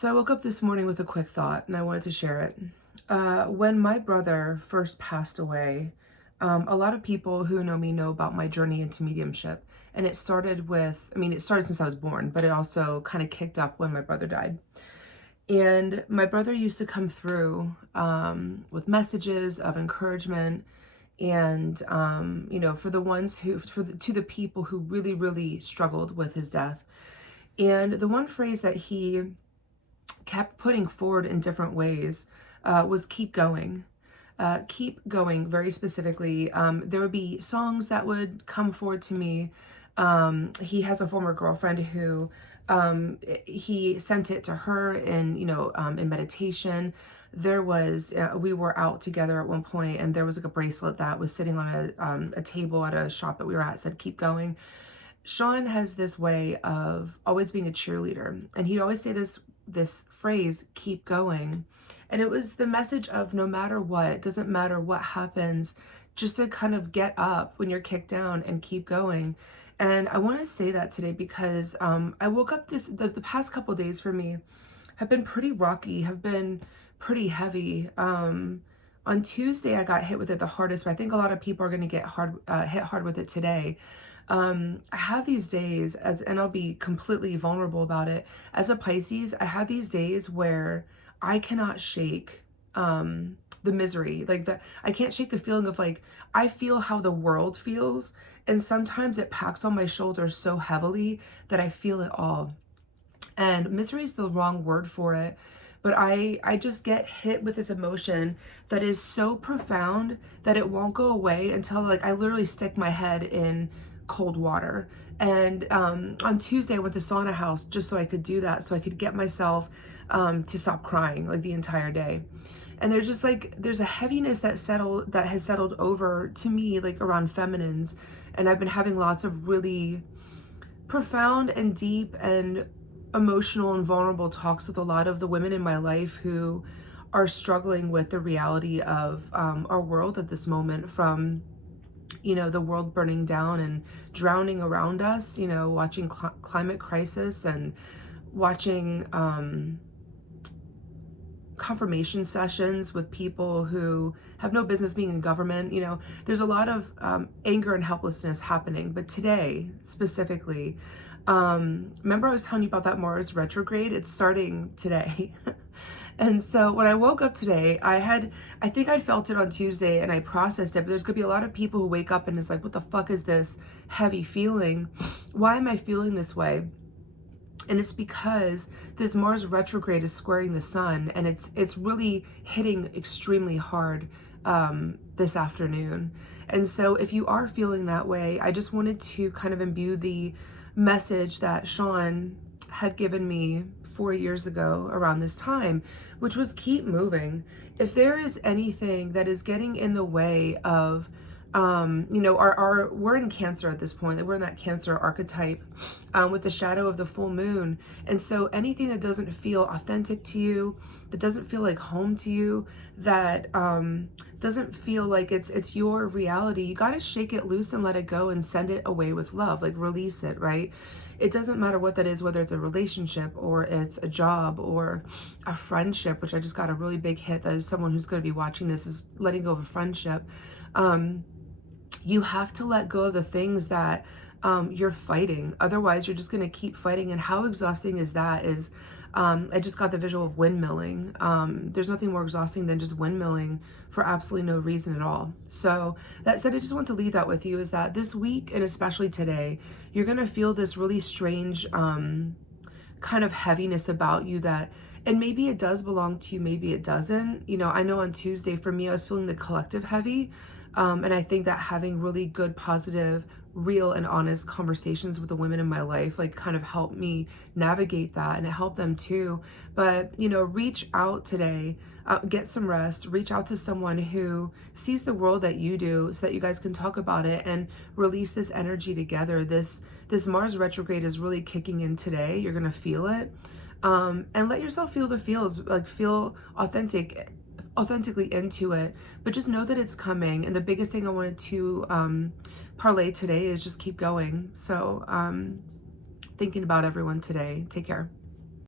So I woke up this morning with a quick thought and I wanted to share it. When my brother first passed away, a lot of people who know me know about my journey into mediumship. And it started with, it started since I was born, but it also kind of kicked up when my brother died. And my brother used to come through with messages of encouragement and, for the ones who, to the people who really, really struggled with his death. And the one phrase that he kept putting forward in different ways was keep going. Keep going, very specifically. There would be songs that would come forward to me. He has a former girlfriend who he sent it to her in meditation. There was, we were out together at one point and there was like a bracelet that was sitting on a table at a shop that we were at, said, keep going. Sean has this way of always being a cheerleader, and he'd always say this phrase, keep going. And it was the message of no matter what, it doesn't matter what happens, just to kind of get up when you're kicked down and keep going. And I want to say that today because I woke up the past couple days for me have been pretty rocky, have been pretty heavy. On Tuesday, I got hit with it the hardest, but I think a lot of people are going to get hit hard with it today. I have these days and I'll be completely vulnerable about it. As a Pisces, I have these days where I cannot shake the misery, I can't shake the feeling of I feel how the world feels. And sometimes it packs on my shoulders so heavily that I feel it all. And misery is the wrong word for it. But I just get hit with this emotion that is so profound that it won't go away until I literally stick my head in cold water. And on Tuesday I went to sauna house just so I could do that, so I could get myself to stop crying the entire day. And there's just there's a heaviness that has settled over to me around feminines, and I've been having lots of really profound and deep and emotional and vulnerable talks with a lot of the women in my life who are struggling with the reality of our world at this moment, from the world burning down and drowning around us, watching climate crisis and watching confirmation sessions with people who have no business being in government. There's a lot of anger and helplessness happening. But today, specifically, remember I was telling you about that Mars retrograde? It's starting today. And so when I woke up today, I think I'd felt it on Tuesday and I processed it, but there's gonna be a lot of people who wake up and it's what the fuck is this heavy feeling? Why am I feeling this way? And it's because this Mars retrograde is squaring the sun, and it's really hitting extremely hard this afternoon. And so if you are feeling that way, I just wanted to kind of imbue the message that Sean had given me 4 years ago around this time, which was keep moving. If there is anything that is getting in the way of we're in Cancer at this point. We're in that Cancer archetype with the shadow of the full moon. And so anything that doesn't feel authentic to you, that doesn't feel like home to you, that doesn't feel like it's your reality, you got to shake it loose and let it go and send it away with love, release it, right? It doesn't matter what that is, whether it's a relationship or it's a job or a friendship, which I just got a really big hit. That is someone who's going to be watching this, is letting go of a friendship. You have to let go of the things that you're fighting. Otherwise, you're just going to keep fighting. And how exhausting is that? I just got the visual of windmilling. There's nothing more exhausting than just windmilling for absolutely no reason at all. So that said, I just want to leave that with you, is that this week, and especially today, you're going to feel this really strange kind of heaviness about you and maybe it does belong to you, maybe it doesn't. I know on Tuesday for me, I was feeling the collective heavy. And I think that having really good, positive, real and honest conversations with the women in my life kind of helped me navigate that, and it helped them too. But reach out today, get some rest, reach out to someone who sees the world that you do, so that you guys can talk about it and release this energy together. This Mars retrograde is really kicking in today. You're gonna feel it, and let yourself feel the feels, feel authentically into it, but just know that it's coming. And the biggest thing I wanted to parlay today is just keep going. So thinking about everyone today. Take care.